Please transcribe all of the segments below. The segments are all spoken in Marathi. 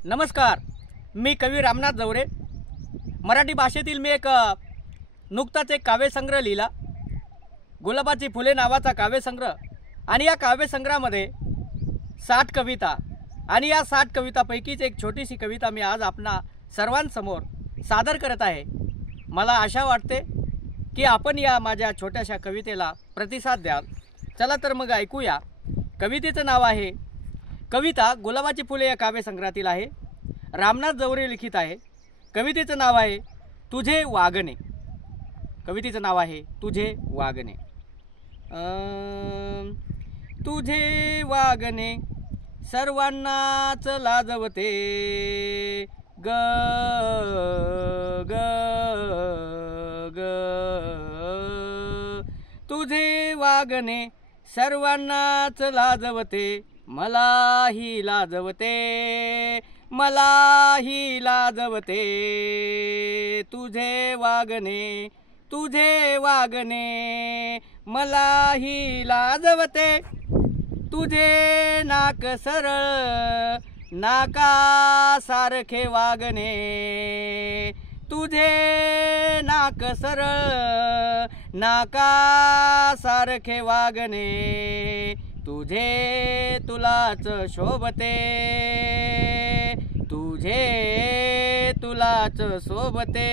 नमस्कार, मी कवी रामनाथ जवरे। मराठी भाषेतील मी नुकताच एक काव्यसंग्रह लिहिला, गुलाबाची फुले नावाचा काव्यसंग्रह। आणि या काव्यसंग्रहामध्ये 60 कविता आणि या 60 कवितापैकीच एक छोटीशी कविता मी आज आपणा सर्वांसमोर सादर करत आहे। मला आशा वाटते की आपण या माझ्या छोट्याशा कवितेला प्रतिसाद द्याल। चला तर मग ऐकूया। कवितेचं नाव आहे, कविता गुलाबाची फुले या काव्यसंग्रहातील आहे, रामनाथ जवरे लिखित आहे। कवितेचं नाव आहे तुझे वागणे। कवितेचं नाव आहे तुझे वागणे। तुझे वागणे सर्वांनाच लाजवते ग ग ग। तुझे वागणे सर्वांनाच लाजवते, मलाही लाजवते, मलाही लाजवते। तुझे वागणे, तुझे वागणे मलाही लाजवते। तुझे नाक सरळ नाकासारखे वागणे, तुझे नाक सरळ नाकासारखे वागणे। तुझे तुलाच शोभते, तुझे तुलाच शोभते।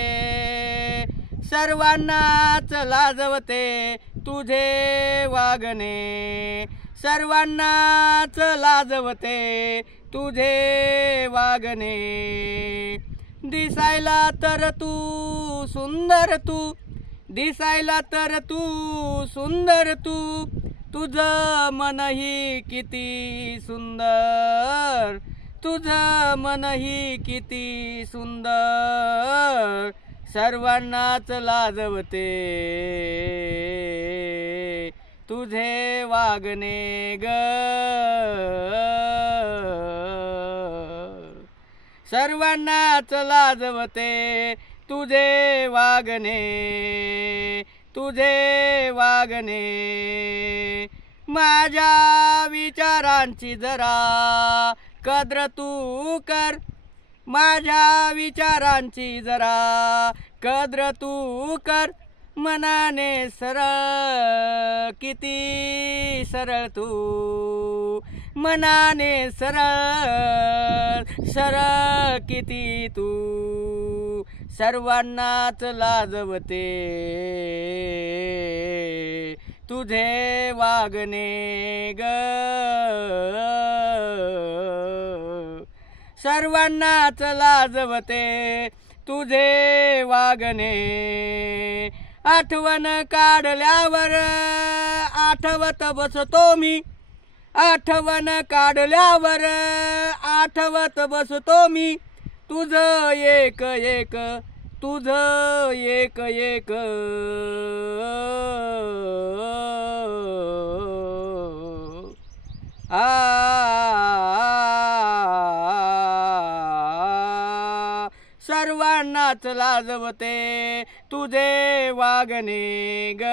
सर्वांनाच लाजवते तुझे वागणे, सर्वांनाच लाजवते तुझे वागणे। दिसायला तर तू सुंदर, तू दिसायला तर तू सुंदर, तू तुझं मनही किती सुंदर, तुझं मनही किती सुंदर। सर्वांनाच लाजवते तुझे वागणे ग, सर्वांनाच लाजवते तुझे वागणे, तुझे वागणे। माझ्या विचारांची जरा कद्र तू कर, माझ्या विचारांची जरा कद्र तू कर। मनाने सरळ किती सरळ तू, मनाने सरळ सरळ किती तू। सर्वांनाच लाजवते तुझे वागणे ग, सर्वांनाच लाजवते तुझे वागणे। आठवण काढल्यावर आठवत बसतो मी, आठवण काढल्यावर आठवत बसतो मी। तुझं एक एक, तुझं एक एक। सर्वांनाच लाजवते तुझे वागणे ग,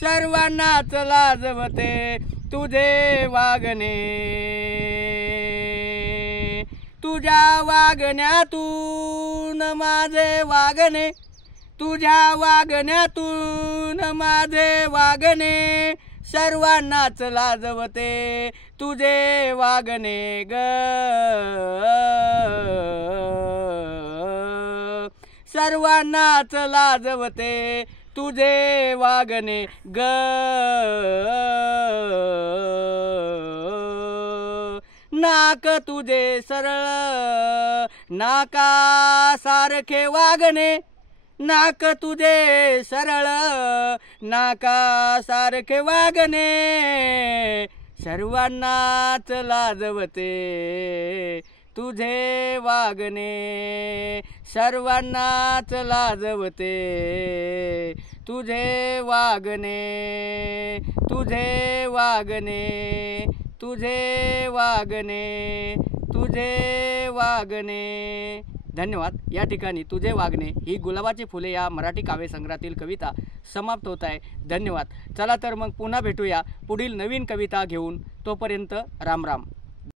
सर्वांनाच लाजवते तुझे वागणे। तुझ्या वागण्यातून माझे वागणे, तुझ्या वागण्यातून माझे वागणे। सर्वांनाच लाजवते तुझे वागणे ग, सर्वांनाच लाजवते तुझे वागणे ग। नाक तुझे सरळ नाकासारखे वागणे, नाक तुझे सरळ नाकासारखे वागणे। सर्वांनाच लाजवते तुझे वागणे, सर्वांनाच लाजवते तुझे वागणे, तुझे वागणे, तुझे वागणे, तुझे वागणे। धन्यवाद। या ठिकाणी तुझे वागणे ही गुलाबाची फुले या मराठी काव्यसंग्रहातील कविता समाप्त होत आहे। धन्यवाद। चला तर मग पुन्हा भेटूया पुढील नवीन कविता घेऊन। तोपर्यंत राम राम.